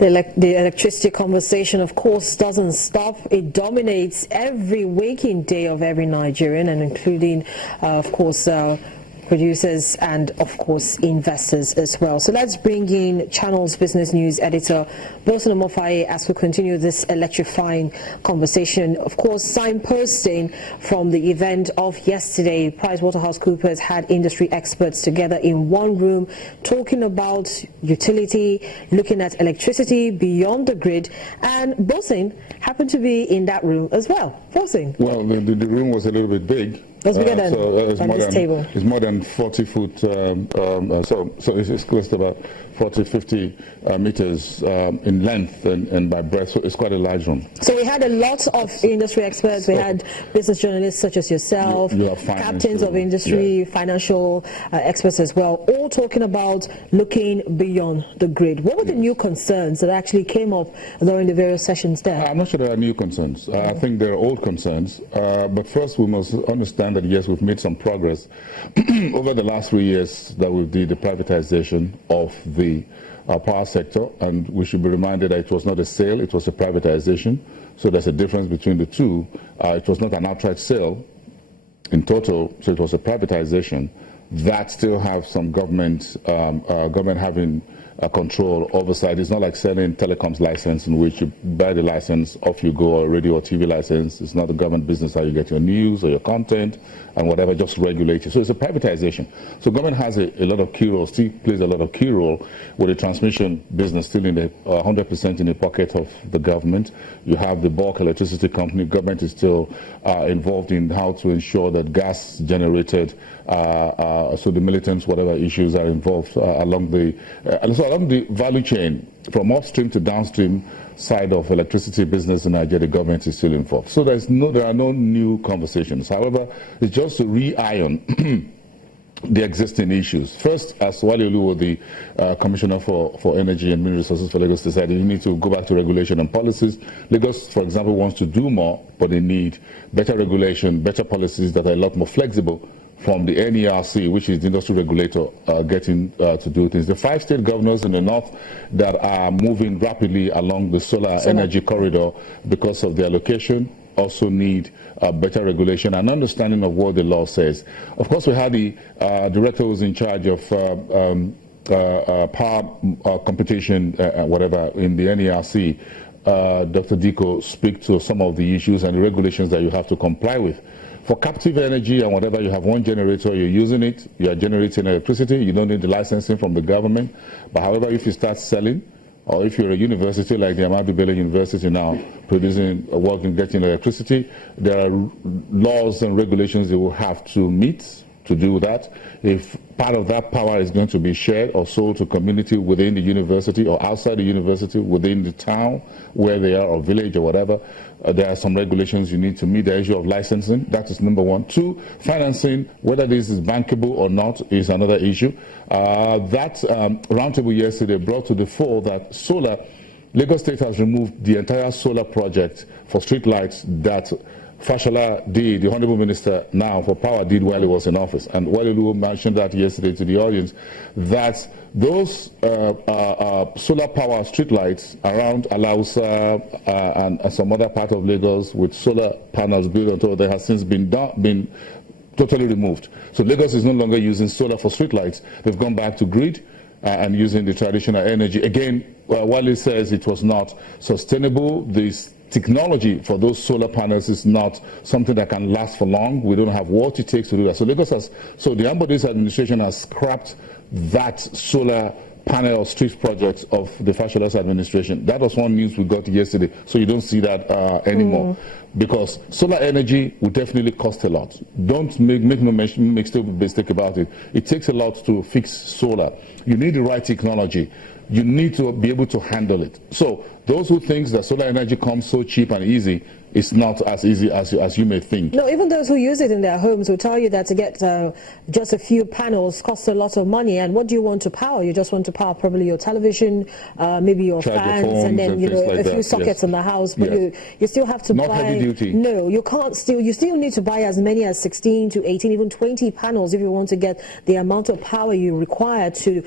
The electricity conversation, of course, doesn't stop. It dominates every waking day of every Nigerian, and including, of course, producers and, of course, investors as well. So let's bring in Channel's business news editor, Boason Omofaye, as we continue this electrifying conversation. Of course, signposting from the event of yesterday, PricewaterhouseCoopers had industry experts together in one room talking about utility, looking at electricity beyond the grid, and Boason happened to be in that room as well. Boason. Well, the room was a little bit big. It's bigger than this table. It's more than 40 foot, so it's close to about 40, 50 meters in length and by breadth, so it's quite a large room. So we had a lot of industry experts. We had business journalists such as yourself, captains of industry, financial experts as well, all talking about looking beyond the grid. What were the new concerns that actually came up during the various sessions there? I'm not sure there are new concerns. I think there are old concerns, but first we must understand that yes, we've made some progress over the last 3 years that we did the privatization of the power sector, and we should be reminded that it was not a sale, it was a privatization. So there's a difference between the two. It was not an outright sale in total, so it was a privatization that still have some government having control, oversight. It's not like selling telecoms license in which you buy the license, off you go, or radio or TV license. It's not a government business how you get your news or your content and whatever, just regulate you. So it's a privatization. So government has a lot of key roles, still plays a lot of key role with the transmission business still in the 100% in the pocket of the government. You have the bulk electricity company. Government is still involved in how to ensure that gas generated, so the militants, whatever issues are involved along the value chain, from upstream to downstream side of electricity business in Nigeria, the government is still involved. So there are no new conversations. However, it's just to re-iron the existing issues. First, as Wale Oluwo, the Commissioner for Energy and Mineral Resources for Lagos, decided you need to go back to regulation and policies. Lagos, for example, wants to do more, but they need better regulation, better policies that are a lot more flexible from the NERC, which is the industry regulator, getting to do things. The 5 state governors in the north that are moving rapidly along the solar energy corridor because of their location also need better regulation and understanding of what the law says. Of course, we had the director who's in charge of power computation, whatever, in the NERC, Dr. Diko, speak to some of the issues and the regulations that you have to comply with. For captive energy and whatever, you have one generator, you're using it, you are generating electricity, you don't need the licensing from the government. But however, if you start selling, or if you're a university like the Ahmadu Bello University now, producing, working, getting electricity, there are laws and regulations they will have to meet to do that. If part of that power is going to be shared or sold to community within the university or outside the university, within the town where they are, or village or whatever, there are some regulations you need to meet. The issue of licensing, that is number one. 2, financing, whether this is bankable or not, is another issue. That roundtable yesterday brought to the fore that solar, Lagos State has removed the entire solar project for street lights that Fashola did, the Honorable Minister now for Power did while he was in office. And Wale Oluwo mentioned that yesterday to the audience, that those solar power streetlights around Alausa and some other part of Lagos with solar panels built on top, there has since been totally removed. So Lagos is no longer using solar for streetlights. They've gone back to grid and using the traditional energy. Again, Wale says it was not sustainable. This technology for those solar panels is not something that can last for long. We don't have what it takes to do that. So so the Ambodis administration has scrapped that solar panel street projects of the Fashola's administration. That was one news we got yesterday. So you don't see that anymore. Because solar energy will definitely cost a lot. Don't make no mistake about it. It takes a lot to fix solar. You need the right technology. You need to be able to handle it. So those who think that solar energy comes so cheap and easy, it's not as easy as you may think. No, even those who use it in their homes will tell you that to get just a few panels costs a lot of money. And what do you want to power? You just want to power probably your television, maybe your fans, and then a few sockets in the house. But you still have to buy. Not heavy duty. No, you can't. You still need to buy as many as 16 to 18, even 20 panels if you want to get the amount of power you require to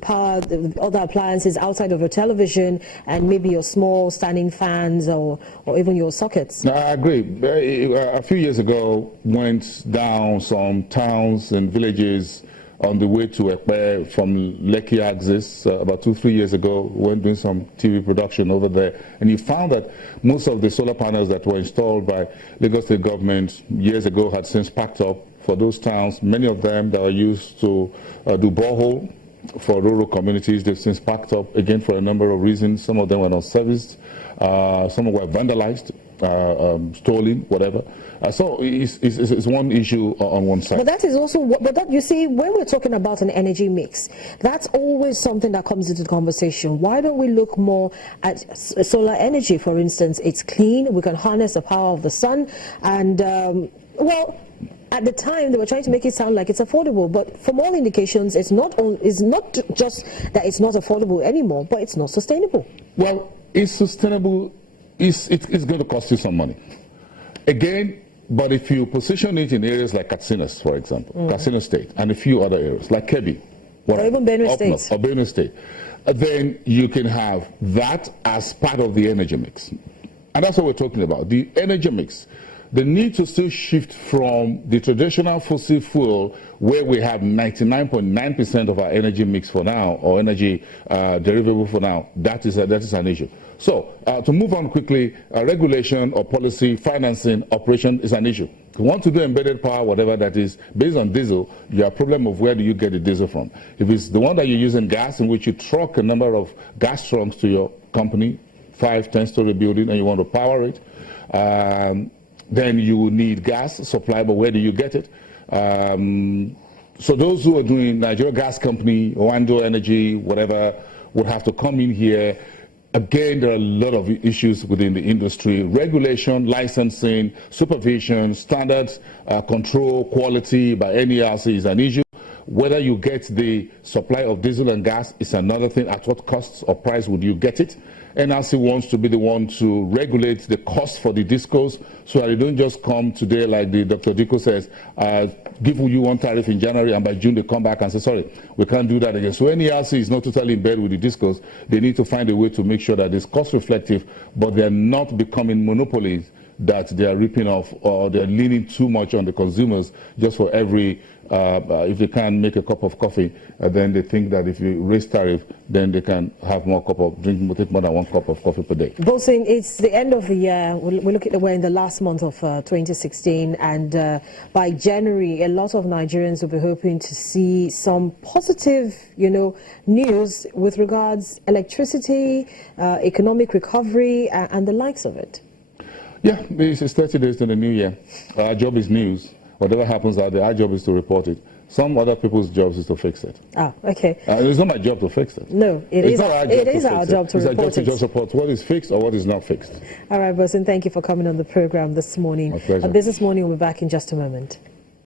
power the other appliances outside of your television and maybe your small standing fans or even your sockets. No, I agree. A few years ago, went down some towns and villages on the way to Ekpe from Lekki axis about 2-3 years ago. Went doing some TV production over there, and you found that most of the solar panels that were installed by Lagos State government years ago had since packed up for those towns. Many of them that were used to do borehole for rural communities, they've since packed up again for a number of reasons. Some of them were not serviced, some were vandalized, stolen, whatever. So it's one issue on one side. But that is also, you see, when we're talking about an energy mix, that's always something that comes into the conversation. Why don't we look more at solar energy, for instance? It's clean, we can harness the power of the sun, and, at the time, they were trying to make it sound like it's affordable, but from all indications, it's not just that it's not affordable anymore, but it's not sustainable. Well, it's sustainable. It's going to cost you some money. Again, but if you position it in areas like Katsina, for example, Katsina State, and a few other areas like Kebbi, or even Benue State, or Benue State, then you can have that as part of the energy mix. And that's what we're talking about, the energy mix. The need to still shift from the traditional fossil fuel, where we have 99.9% of our energy mix for now, or energy derivable for now. That is an issue. So to move on quickly, regulation or policy, financing, operation is an issue. If you want to do embedded power, whatever that is, based on diesel, you have a problem of where do you get the diesel from. If it's the one that you're using gas, in which you truck a number of gas trunks to your company, 5-10-story building, and you want to power it, then you will need gas supply, but where do you get it? So those who are doing Nigeria Gas Company, Owando Energy, whatever, would have to come in here. Again, there are a lot of issues within the industry. Regulation, licensing, supervision, standards, control, quality by NERC is an issue. Whether you get the supply of diesel and gas is another thing. At what costs or price would you get it? NRC wants to be the one to regulate the cost for the discos, so that they don't just come today like the Dr. Diko says, give you one tariff in January, and by June they come back and say, sorry, we can't do that again. So NERC is not totally in bed with the discos. They need to find a way to make sure that it's cost reflective, but they're not becoming monopolies that they are ripping off, or they're leaning too much on the consumers just for every, if they can't make a cup of coffee, then they think that if you raise tariff, then they can have take more than one cup of coffee per day. Boason, it's the end of the year. We're in the last month of 2016, and by January, a lot of Nigerians will be hoping to see some positive, news with regards electricity, economic recovery, and the likes of it. Yeah, it's 30 days to the new year. Our job is news. Whatever happens out there, our job is to report it. Some other people's jobs is to fix it. Ah, okay. It's not my job to fix it. No, it is our job to report it. It's our job to just report what is fixed or what is not fixed. All right, Boason, thank you for coming on the program this morning. My pleasure. Business Morning will be back in just a moment.